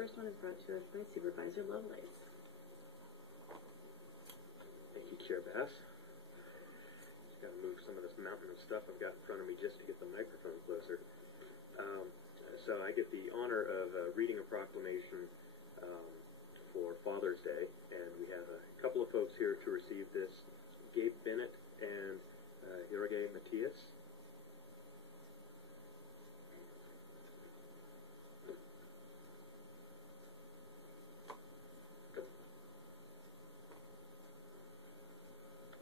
first one is brought to us by Supervisor Lovelace. Thank you, Chair Bass. Just got to move some of this mountain of stuff I've got in front of me just to get the microphone closer. So I get the honor of reading a proclamation for Father's Day, and we have a couple of folks here to receive this, Gabe Bennett and Jorge Matias.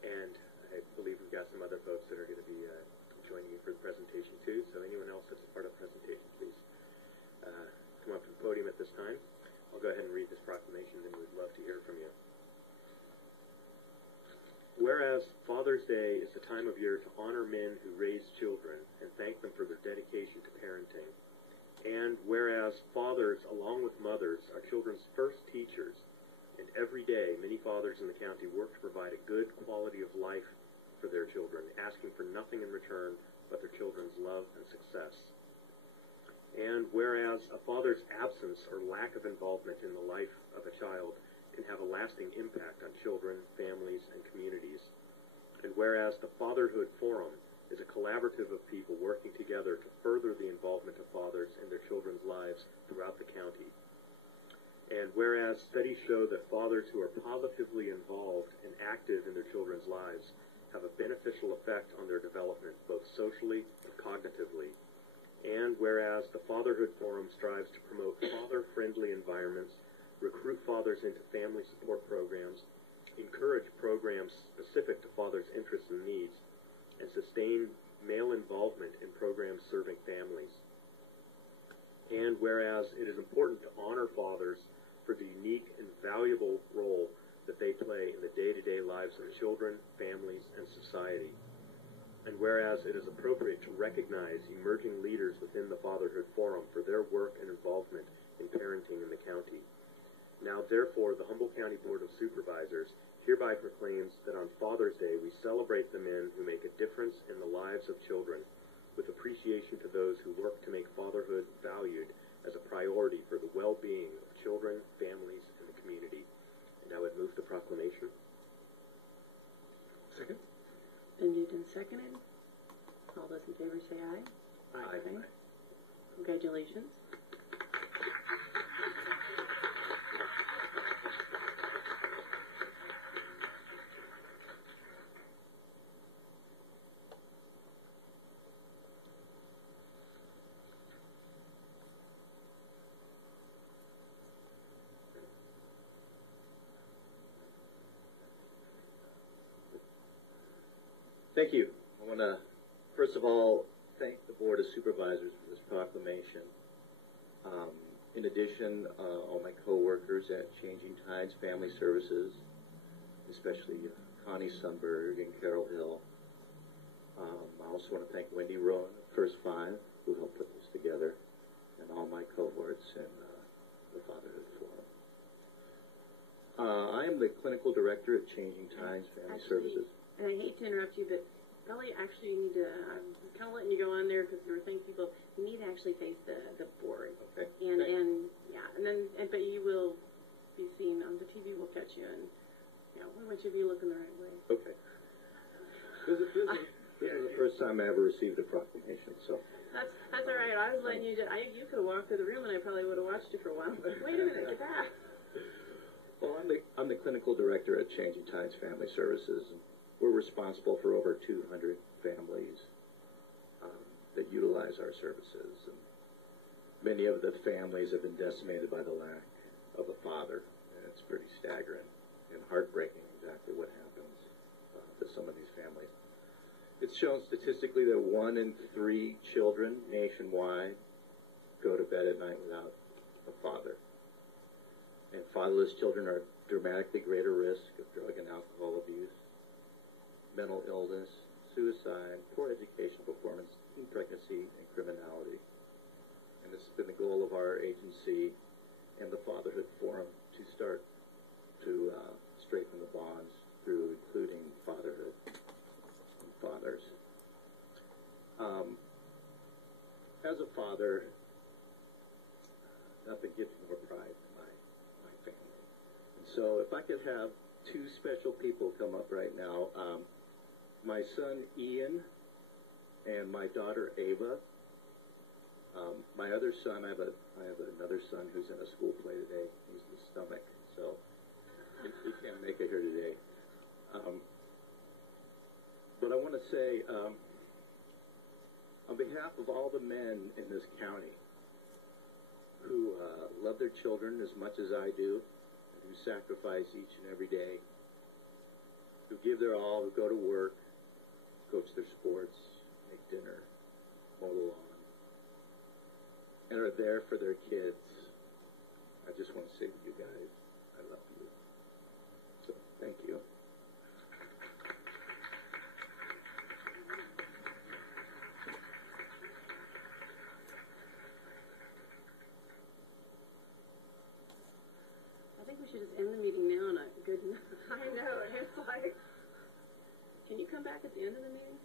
And I believe we've got some other folks that are going to be joining me for the presentation too, so anyone else that's a part of the presentation, please come up to the podium at this time. I'll go ahead and read this proclamation, and we'd love to hear from you. Whereas Father's Day is the time of year to honor men who raise children and thank them for their dedication to parenting. And whereas fathers, along with mothers, are children's first teachers, and every day many fathers in the county work to provide a good quality of life for their children, asking for nothing in return but their children's love and success. And whereas a father's absence or lack of involvement in the life of a child can have a lasting impact on children, families, and communities. And whereas the Fatherhood Forum is a collaborative of people working together to further the involvement of fathers in their children's lives throughout the county. And whereas studies show that fathers who are positively involved and active in their children's lives have a beneficial effect on their development, both socially and cognitively. And whereas the Fatherhood Forum strives to promote father-friendly environments, recruit fathers into family support programs, encourage programs specific to fathers' interests and needs, and sustain male involvement in programs serving families. And whereas it is important to honor fathers for the unique and valuable role that they play in the day-to-day lives of children, families, and society. And whereas it is appropriate to recognize emerging leaders within the Fatherhood Forum for their work and involvement in parenting in the county. Now, therefore, the Humboldt County Board of Supervisors hereby proclaims that on Father's Day we celebrate the men who make a difference in the lives of children, with appreciation to those who work to make fatherhood valued as a priority for the well-being of children, families, and the community. And I would move the proclamation. Second. Been moved and seconded. All those in favor say aye. Aye. Aye. Congratulations. Thank you. I want to, first of all, thank the Board of Supervisors for this proclamation. In addition, all my co-workers at Changing Tides Family Services, especially Connie Sunberg and Carol Hill. I also want to thank Wendy Rowan of First Five, who helped put this together, and all my cohorts in the Fatherhood Forum. I am the clinical director at Changing Tides Family Services. And I hate to interrupt you, but probably actually you need to, I'm kind of letting you go on there because we're thanking people, you need to actually face the board. Okay. But you will be seen on the TV, will catch you, and we want you to be looking the right way. Okay. This is the first time I ever received a proclamation, so. That's all right. I was letting you you could have walked through the room and I probably would have watched you for a while. Wait a minute, get back. Well, I'm the clinical director at Changing Tides Family Services. We're responsible for over 200 families that utilize our services. And many of the families have been decimated by the lack of a father. And it's pretty staggering and heartbreaking exactly what happens to some of these families. It's shown statistically that 1 in 3 children nationwide go to bed at night without a father. And fatherless children are at dramatically greater risk of drug and alcohol abuse, mental illness, suicide, poor educational performance in pregnancy, and criminality. And this has been the goal of our agency and the Fatherhood Forum to start to strengthen the bonds through including fatherhood and fathers. As a father, nothing gives me more pride So if I could have two special people come up right now, my son Ian and my daughter Ava. My other son, I have another son who's in a school play today. He's in the stomach, so he can't make it here today. But I want to say, on behalf of all the men in this county who love their children as much as I do, and who sacrifice each and every day, who give their all, who go to work, coach their sports, make dinner, mow the lawn, and are there for their kids, I just want to say to you guys, I love you. So, thank you. I think we should just end the meeting now on a good high note. It's like, can you come back at the end of the meeting?